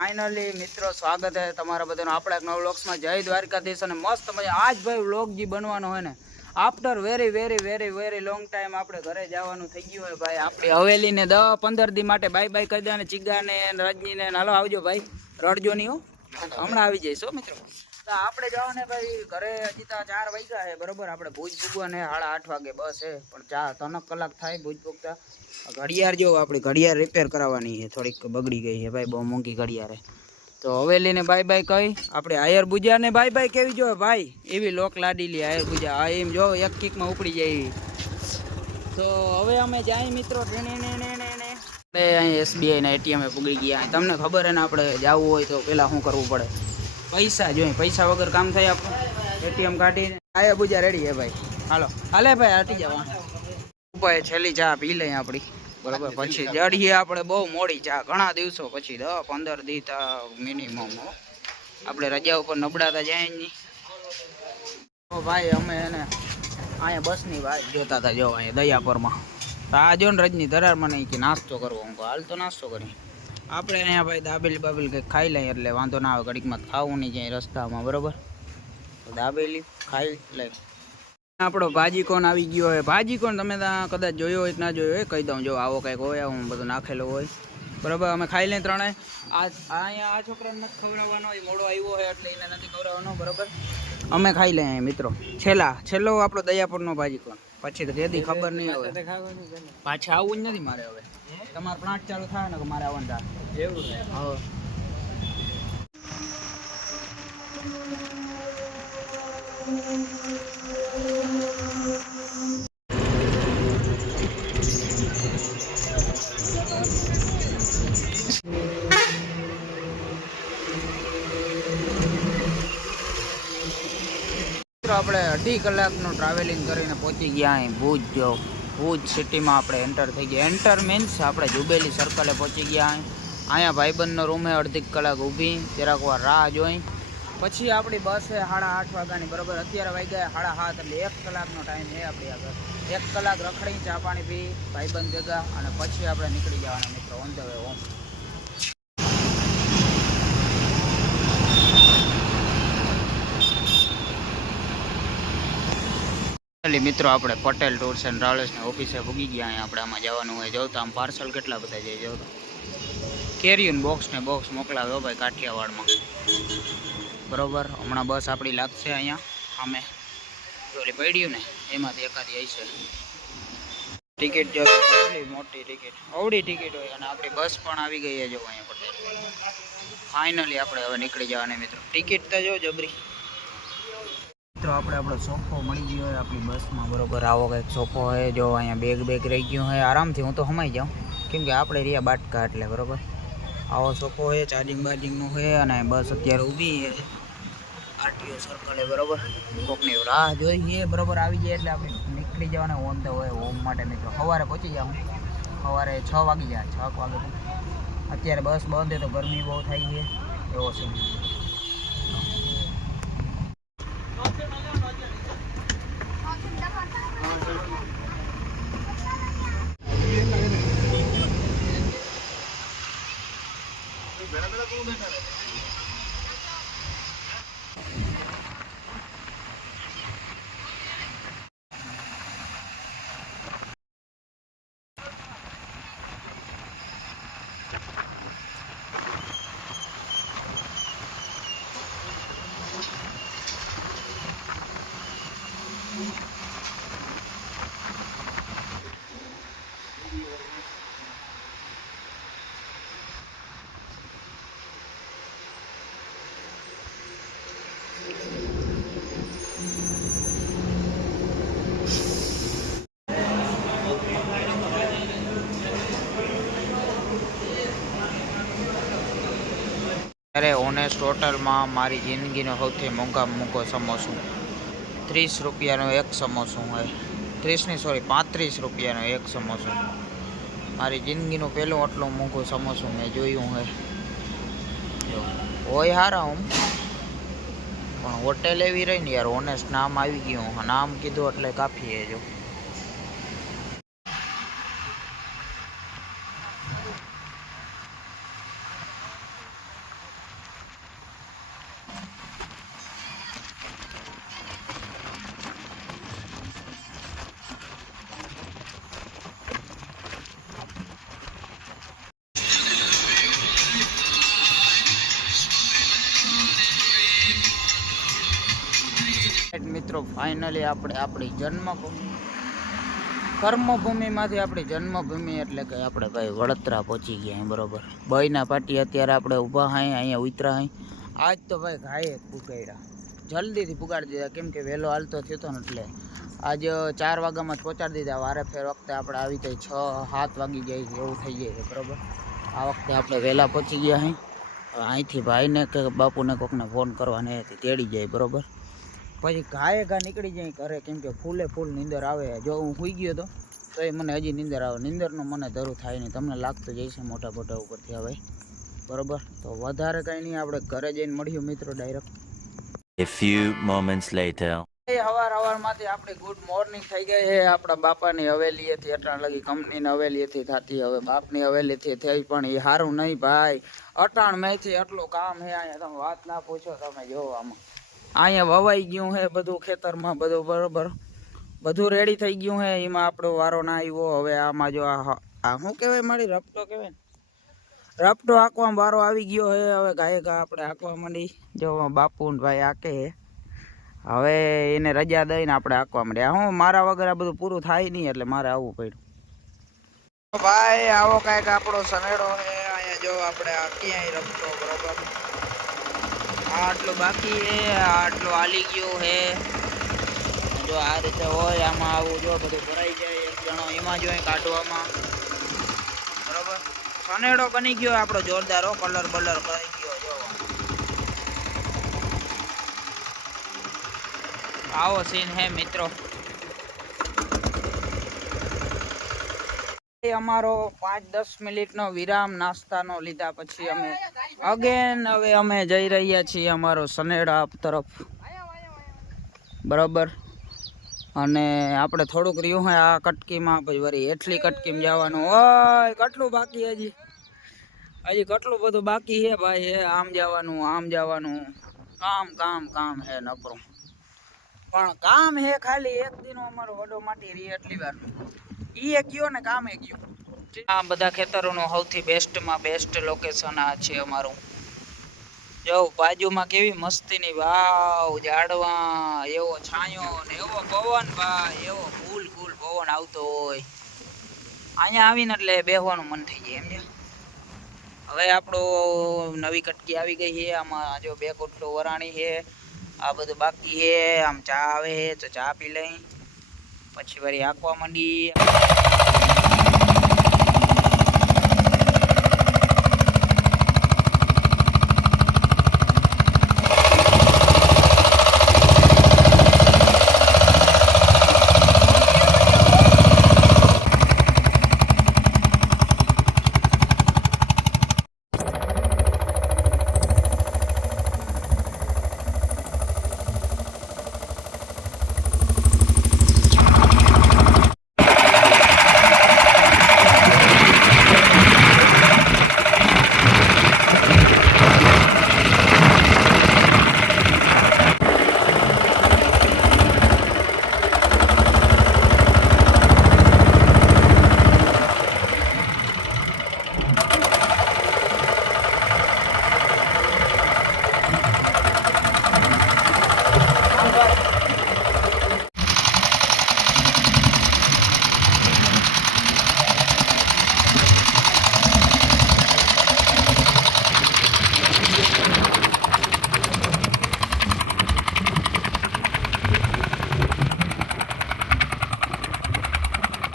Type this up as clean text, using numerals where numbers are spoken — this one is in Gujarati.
फाइनली मित्रों स्वागत है તમારા બધાનો આપણા એક નવા વ્લોગ્સ માં જય દ્વારકાધીશ અને મસ્ત મજા આજ ભાઈ વ્લોગ જી બનવાનો હોય ને after very very very very long time આપણે ઘરે જવાનું થઈ ગયું હોય ભાઈ આપણી હવેલી ને 10-15 દી માટે બાય બાય કરી દે અને ચિગા ને રજની ને હાલો આવજો ભાઈ રડજો નહીં હો હમણાં આવી જઈશો મિત્રો તો આપણે જવાને ભાઈ ઘરે હજી તો 4 વાગ્યા છે બરોબર આપણે ભુજ પૂગવાને 8:30 વાગે બસ છે પણ 3 કલાક થાય ભુજ પૂગતા घड़ियार जो अपनी घड़ियार रिपेर करावानी है थोड़ी बगड़ी गई है भाई बहुत मोंघी घड़ियार है तो हवेली ने बाय बाय कही अपने आयर बुझा ने बाय बाय केवी जो भाई एवी लोक लाडी ली आयर बुझा आ एम जो एक किक में उपड़ी जाए तो हवे अमे जाई मित्रों एसबीआई ना एटीएम में पुगी गया तमने खबर है ने आपणे जावुं होय तो पेला शुं करवुं पड़े पैसा जोईए पैसा वगर काम थाय आपणे एटीएम काढीने आयर बुझा रेडी है भाई हालो हाले भाई हटी जाओ उपाय छेली चा पी ले अपनी बराबर पछी जड़ीए आपणे बहु मोड़ी चा घणा दिवसों पछी 10-15 दी मिनिमम आपणे रजा पर नबड़ाता जाए नहीं तो भाई अमे ने अँ बस नी वाट जोता था जो अँ दयापुर में तो आ जो रजनी दरार में नहीं कि नास्तो करवो हम हाल तो नास्तो करी आपणे अँ भाई दाबेली बाबेली कंईक खाई लઈએ એટલે વાંધો ના આવે ઘડીક માં ખાવું નહીં જાય રસ્તામાં બરોબર તો દાબેલી ખાઈ લે આપણો ભાજી કોણ આવી ગયો હોય ભાજી કોણ તમે ત્યાં કદાચ જોયો હોય કે ના જોયો હોય કહી દઉં જો આવો કંઈક હોય હું બધું નાખેલું હોય બરાબર અમે ખાઈ લઈએ ત્રણે અહીંયા આ છોકરાને નથી ખવડાવવાનો એ મોડો આવ્યો હોય એટલે એને નથી ખવડાવવાનો બરાબર અમે ખાઈ લઈએ મિત્રો છેલ્લો આપણો દયાપુરનો ભાજી કોણ પછી તો જેદી ખબર નહીં આવે પાછા આવવું જ નથી મારે હવે તમારો પ્લાન્ટ ચાલુ થાય ને કે મારે આવવાનું થાય એવું હા આપણે 2.5 કલાકનું ટ્રાવેલિંગ કરીને પહોંચી ગયા અહીં ભુજ જો ભુજ સિટીમાં આપણે એન્ટર થઈ ગયા એન્ટર મીન્સ આપણે જુબેલી સર્કલે પહોંચી ગયા અહીંયા ભાઈબંધનો રૂમે 1.5 કલાક ઊભી જરાક વાર રાહ જોઈ પછી આપણી બસ છે 8:30 વાગ્યાની બરાબર અત્યારે વાગ્યા 7:30 એટલે 1 કલાકનો ટાઈમ છે આપણી આગળ 1 કલાક રખડી ચા પાણી પી ભાઈબંધ ભેગા અને પછી આપણે નીકળી જવાના મિત્રો ઓન ધ વે હોમ મિત્રો આપણે પટેલ ટૂર્સ એન્ડ ટ્રાવેલ્સની ઓફિસે પૂગી ગયા અહીં આપણે આમાં જવાનું હોય જોતા આમ પાર્સલ કેટલા બધા જાય જોતા કેરીયન બોક્સ ને બોક્સ મોકલાવ્યો ભાઈ કાઠિયાવાડમાં બરોબર હમણાં બસ આપણી લાગશે અહીંયા અમે ઓલી પડ્યું ને એમાંથી એકાદી આવી છે ટિકિટ જો કેટલી મોટી ટિકિટ અવડી ટિકિટ હોય અને આપણી બસ પણ આવી ગઈ છે જો અહીંયા પટેલ ફાઇનલી આપણે હવે નીકળી જવાના મિત્રો ટિકિટ તો જો જબરી तो આપણે આપણો સોફો મળી ગયો હોય આપણી બસમાં બરોબર આવો કંઈક સોફો હોય જો અહીંયા બેગ રહી ગયો હોય આરામથી હું તો સમાઈ જાઉં કેમ કે આપણે રહ્યા બાટકા એટલે બરોબર આવો સોફો હોય ચાર્જિંગનું હોય અને બસ અત્યારે ઊભી છે આરટીઓ સર્કલે બરોબર કોકની રાહ જોઈએ બરોબર આવી જાય એટલે આપણે નીકળી જવાના ઓન ધ હોય હોમ માટે મિત્રો સવારે પહોંચી જાઉં સવારે 6 વાગી જાય 6 વાગે અત્યારે બસ બંધ છે તો ગરમી બહુ થાય છે એવો છે अरे ओनेस्ट होटल में मारी जिंदगी सौथी मोंघा मोंघो समोसो 30 रुपया एक समोसो है 30 नहीं सॉरी 35 रुपया एक समोसो मारी जिंदगी पहलू आटलो मोंघो समोसो मैं जोयू है हो हारा हूँ पण होटेल एवी रही ने यार ओनेस्ट नाम आई गयु नाम कीधु एटले काफी है जो મિત્રો ફાઇનલી આપણે આપણી જન્મભૂમિ કર્મભૂમિમાંથી આપણી જન્મભૂમિ એટલે કે આપણે ભાઈ વડોદરા પહોંચી ગયા અહીં બરોબર. બઈના પાટી અત્યારે આપણે ઊભા હાઈ અહીંયા ઉતરા હાઈ. આજ તો ભાઈ ઘાયે પુગાડ્યા, જલ્દીથી પુગાડી દીધા કેમ કે વહેલો હાલતો થયો હતો ને એટલે આજે 4 વાગ્યામાં જ પહોંચાડી દીધા. વારે ફેર વખતે આપણે આવી જાય 6-7 વાગી જાય એવું થઈ જાય બરોબર. આ વખતે આપણે વહેલા પહોંચી ગયા અહીં. અહીંથી ભાઈને કે બાપુને કોકને ફોન કરવાને તેડી જાય બરોબર. પછી ઘા નીકળી જાય ઘરે કેમ કે ફૂલ નીંદર આવે. જો હું સૂઈ ગયો હતો તો એ મને હજી નીંદર આવે. નીંદરનું મને ધરું થાય નહીં, તમને લાગતું જઈશે મોટા મોટા ઉપરથી હવે બરોબર. તો વધારે કંઈ નહીં, આપણે ઘરે જઈને મળ્યું મિત્રો direct. A few moments later. સવારમાંથી આપણી ગુડ મોર્નિંગ થઈ ગઈ છે. આપણા બાપાની હવેલીએથી અટાણ લગી કંપનીની હવેલીએથી થતી, હવે બાપની હવેલીથી થઈ પણ એ સારું નહીં ભાઈ. અટાણ મેથી એટલું કામ છે અહીંયા, તમે વાત ના પૂછો. તમે જોવો આમાં અહીંયા વવાઈ ગયું છે બધું ખેતરમાં, બધું બરોબર બધું રેડી થઈ ગયું છે. એમાં આપણો વારો ના આવ્યો. હવે આમાં જો આ શું કહેવાય મારી રપટો કહેવાય ને, રપટો આંકવામાં વારો આવી ગયો છે. હવે ગાયે ઘા આપણે આંકવા માંડી. જો બાપુ ને ભાઈ આંકે હવે એને રજા દઈને આપણે આંકવા માંડ્યા. હું મારા વગર આ બધું પૂરું થાય નહીં એટલે મારે આવવું પડ્યું. ભાઈ આવો કાંઈક આપણો સનેડો છે. અહીંયા જો આપણે ક્યાંય રમતો બરોબર. આટલું બાકી છે, આટલું હાલી ગયું છે. જો આ રીતે હોય આમાં આવું જો બધું ભરાઈ જાય. એક જણો એમાં જોઈએ કાઢવામાં બરોબર. સનેડો બની ગયો આપણો જોરદાર, કલર બલર કરી ગયો. જો આવો સીન હે મિત્રો. અમારો 5-10 મિનિટનો વિરામ નાસ્તાનો લીધા પછી અમે અગેન હવે અમે જઈ રહ્યા છીએ અમારો સનેડા તરફ બરાબર. અને આપણે થોડુંક રહ્યું હોય આ કટકીમાં, પછી વળી એટલી કટકીમાં જવાનું હોય. કેટલું બાકી હજી કેટલું બધું બાકી છે ભાઈ. આમ જવાનું કામ કામ કામ હે નકરું. પણ કામ હે ખાલી એક દિન અમારો વડો માટી રહી એટલી વાર એ ગયો ને કામ એ ગયું. આ બધા ખેતરોનું સૌથી બેસ્ટમાં બેસ્ટ લોકેશન આ છે અમારું. જો બાજુમાં કેવી મસ્તીની વાવ, ઝાડવા, એવો છાંયો ને એવો પવન ભાઈ, એવો કુલ પવન આવતો હોય. અહીંયા આવીને એટલે બેસવાનું મન થઈ જાય એમ. હવે આપણો નવી કટકી આવી ગઈ છે. આમાં જો 2 કોટલો વરાણી છે. આ બધું બાકી છે. આમ ચા આવે છે તો ચા પી લઈ પછી વળી આંકવા માંડી.